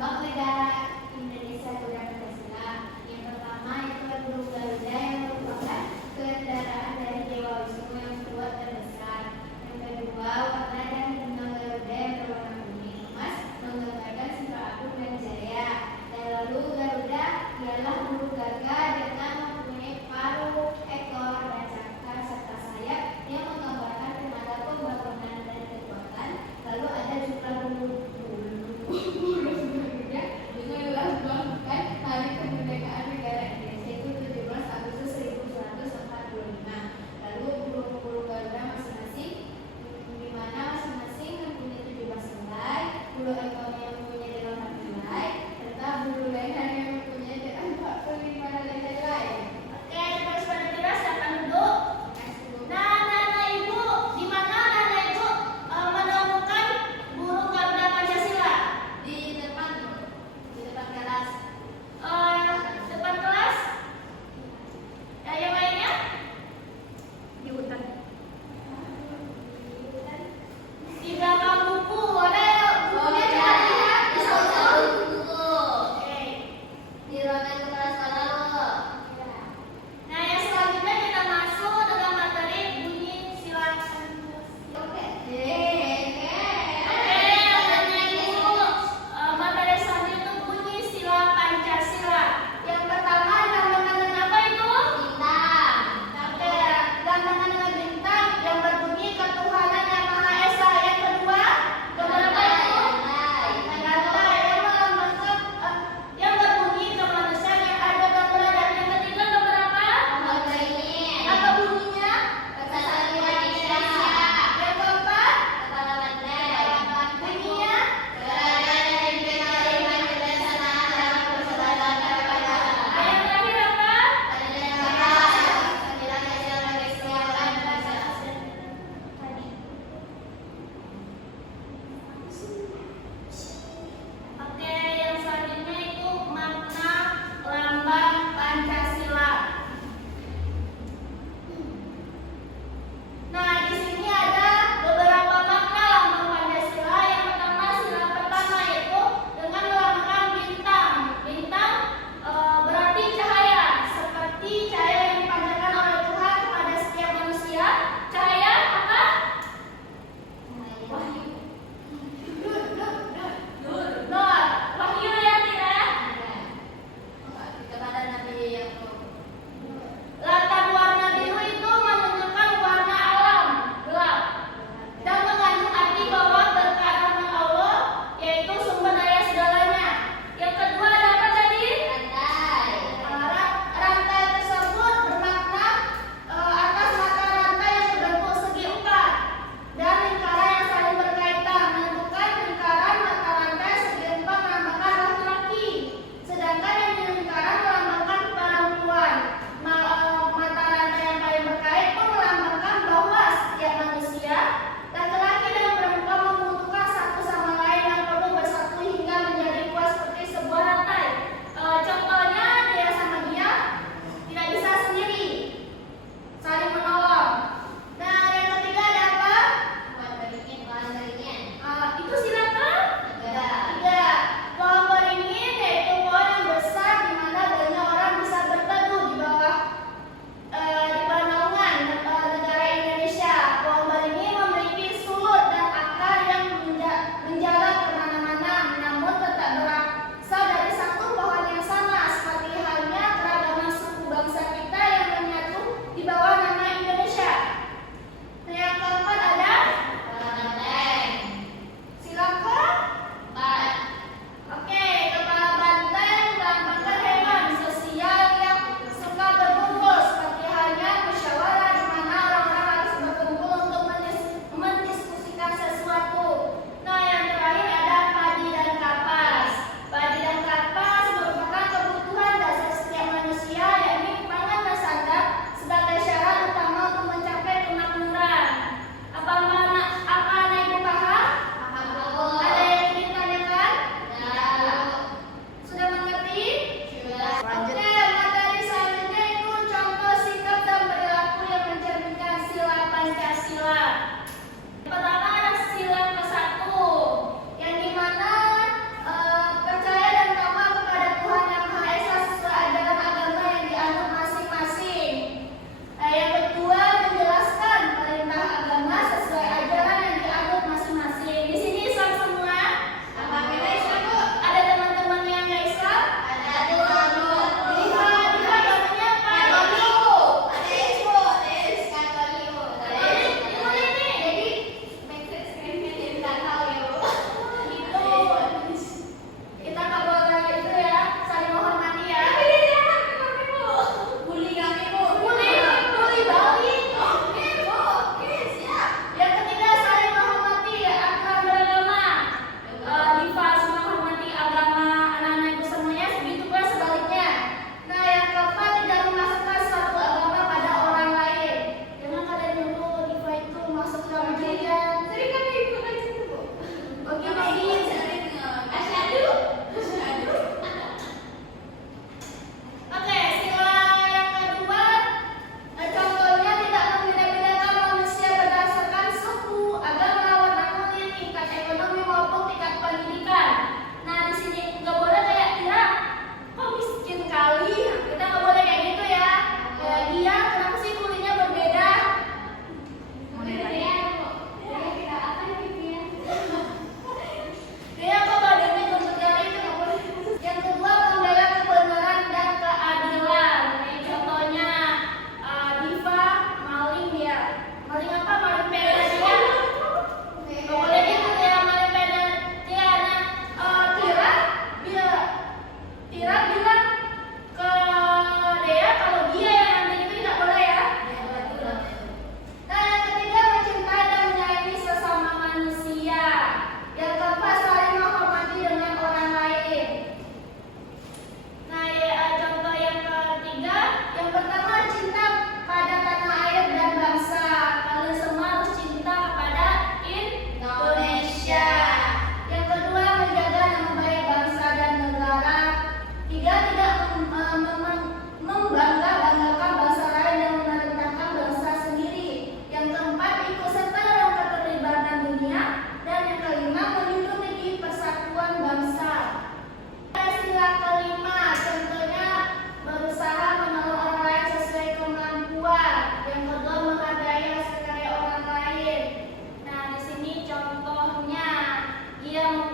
lambang negara Indonesia Kuda Pancasila. Yang pertama itu burung Garuda yang merupakan kendaraan dari Dewa Wisnu yang kuat dan besar. Yang kedua, warna dan bintang Garuda yang berwarna kuning emas menggambarkan Sifat Agung dan Jaya. Dan lalu Garuda ialah burung gagah dengan mempunyai paruh, ekor, dan cakar serta sayap yang menggambarkan tenaga pembangunan dan kekuatan. Lalu ada jumlah burung Garuda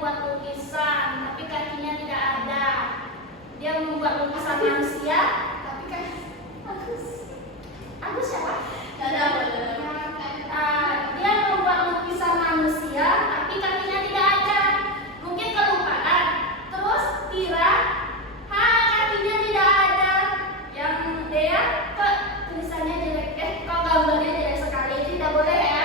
membuat lukisan, tapi kakinya tidak ada. Dia membuat lukisan manusia, tapi kan Agus siapa? Dia membuat lukisan manusia, tapi kakinya tidak ada. Mungkin kelupaan. Terus Tira, kakinya tidak ada. Yang Dea, kok tulisannya jelek? Kok gambarnya jelek sekali? Tidak boleh ya?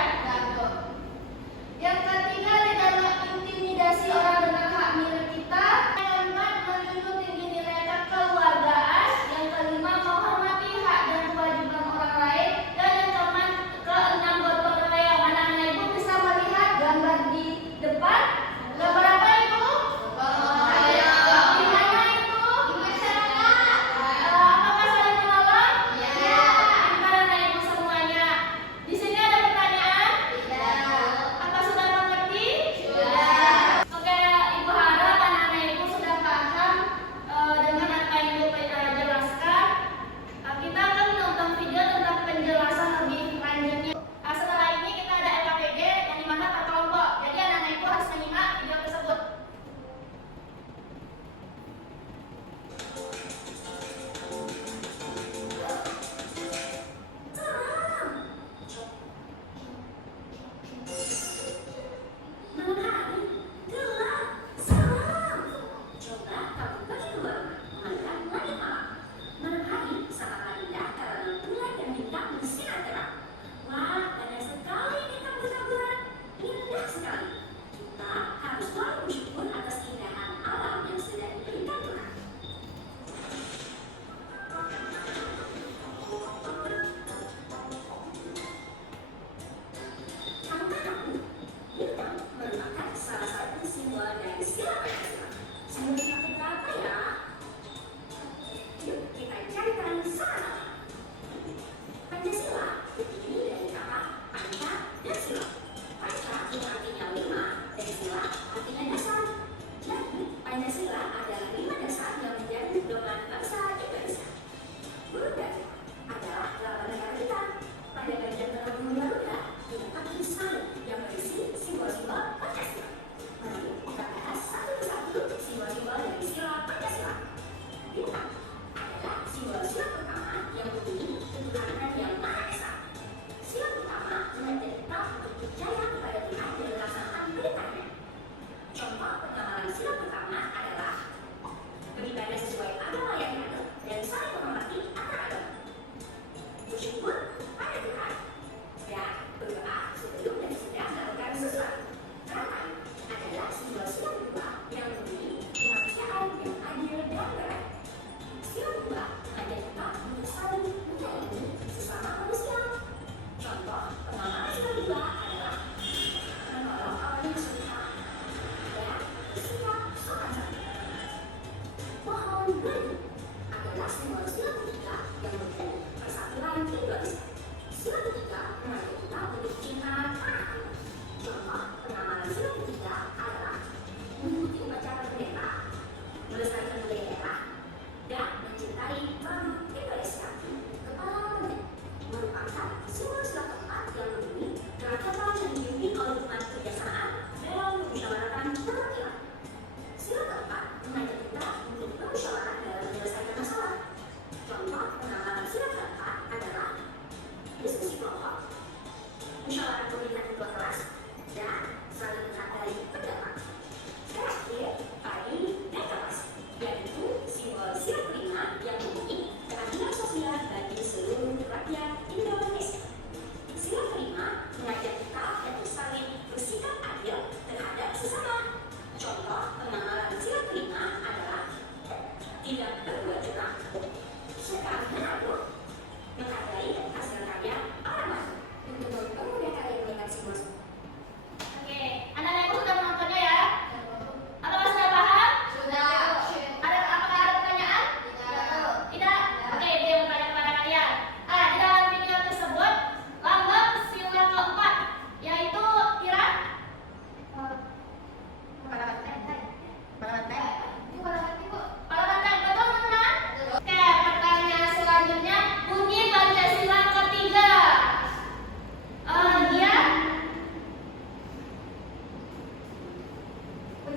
Yang ketiga, tidak intimidasi orang dengan hak milik kita. Yang keempat, menjunjung tinggi nilai kekeluargaan. Yang kelima, menghormati hak dan kewajiban orang lain. Dan yang keempat,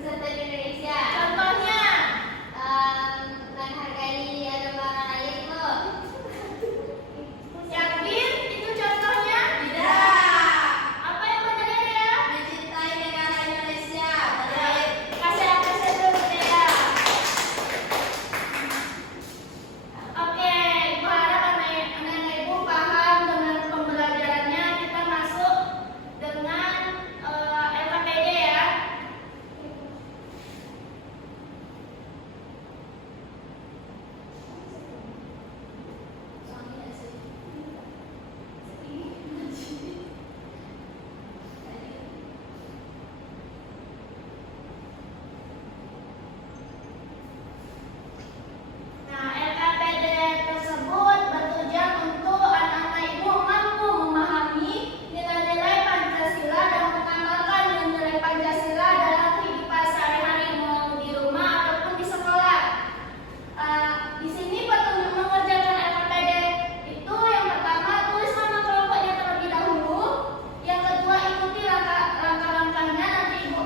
peserta di Indonesia. Contohnya, Menghargai agama orang lain loh. yakin itu contohnya? Tidak. Apa yang benar ya? Mencintai negara Indonesia. Kasih dulu ya. Oke, Ibu harap anak-anak Ibu paham dengan pembelajarannya. Kita masuk dengan LKPD ya. Nah, LKPD tersebut bertujuan untuk anak-anak Ibu mampu memahami nilai-nilai Pancasila dan mengamalkan nilai Pancasila dalam kehidupan sehari-hari mau di rumah ataupun di sekolah. Di sini petunjuk mengerjakan LKPD itu yang pertama tulis nama kelompoknya terlebih dahulu, yang kedua ikuti langkah-langkahnya nanti Ibu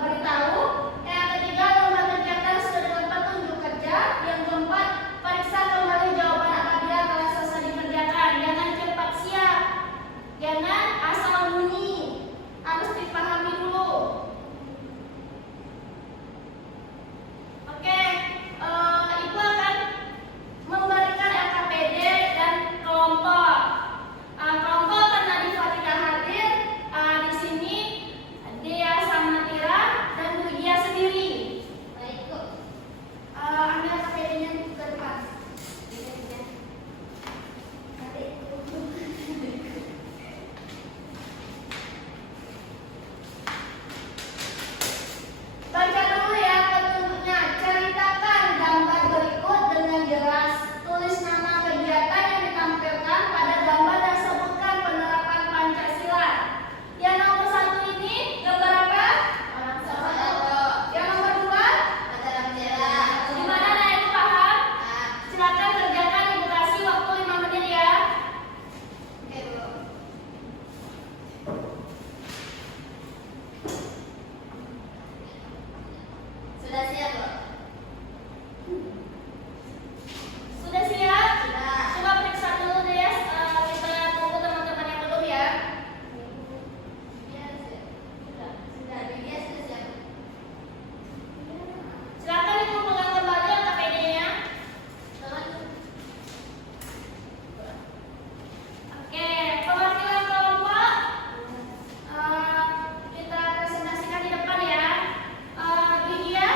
beritahu, yang ketiga lomba kegiatan sesuai dengan petunjuk kerja, yang keempat periksa kembali jawaban apabila telah selesai dikerjakan. Jangan cepat siap, jangan asal bunyi, harus dipahami dulu. Oke, Ibu akan memberikan LKPD dan kelompok. Kelompok karena Diva tidak hadir, di sini dia sama Tira dan Lydia sendiri. Baik, Bu. Ambil LKPD-nya ke depan. Baca dulu ya petunjuknya. Ceritakan gambar berikut dengan jelas. Tulis nama kegiatan yang ditampilkan pada gambar dan sebutkan penerapan Pancasila. Yang nomor 1 ini gambar apa? Orang Soeharto. Yang nomor 2? Mataram Jaya. Gimana anak Ibu paham? Ah, Silakan kerjakan, Ibu kasih waktu 5 menit ya. oke, Bu. Sudah siap, Bu? Sudah siap? Sudah. Coba periksa dulu deh ya. Kita tunggu teman-teman yang belum ya. Ya, sudah. Sudah. Dia sudah siap. Silakan Ibu pegang kembali LKPD-nya. Oke, perwakilan kelompok kita presentasikan di depan ya. Lydia,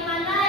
di mana